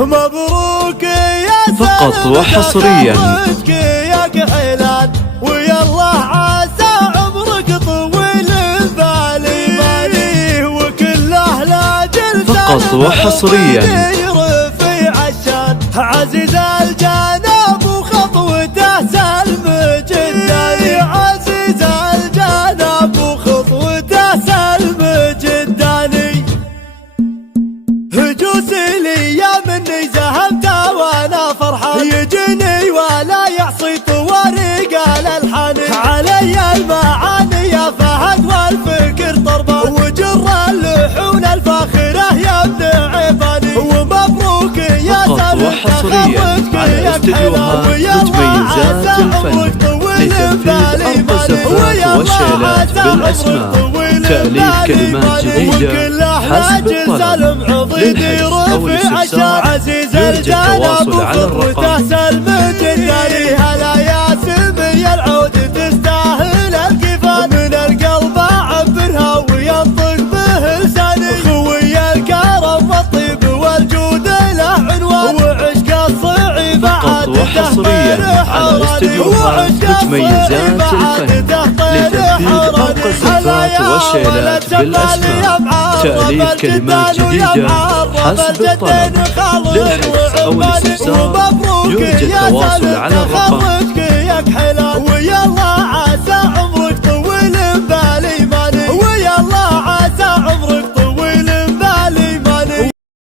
مبروك يا فقط وحصريا يا كحيلان، ويا الله عسى عمرك طويل بالي، وكل اهل جلسان فقط وحصريا رفيع الشان، عزيز الجناب وخطوته سلم جداني، عزيز الجناب وخطوته سلم جداني. هجوسي لي يا مني زهمت وانا فرحان، يجيني ولا يعصي طوارق الالحان، علي المعاني يا فهد والفكر طربان، وجر اللحون الفاخره يا ابن عباني، ومبروك يا سلم تخرجك يا كحيلان، ويا الله عسى عمرك طويل بالي بالي، والشيلات بالاسماء، تأليف كلمات جديدة حسب الطلب. للحجز أو الاستفسار يرجى التواصل على الرقم. سلم جداني، هلا يا سمي العود تستاهل الكفان، من القلب اعبرها وينطق به لساني، خوي الكرم والطيب والجود له عنوان، وعشق الصعيب فقط وحصريا على استديوهات متميزات الفن، لتنفيذ فوق الزفات والشيلات بالأسماء، تأليف كلمات جديدة حسب الطلب. للحجز أو الاستفسار يرجى التواصل على الرقم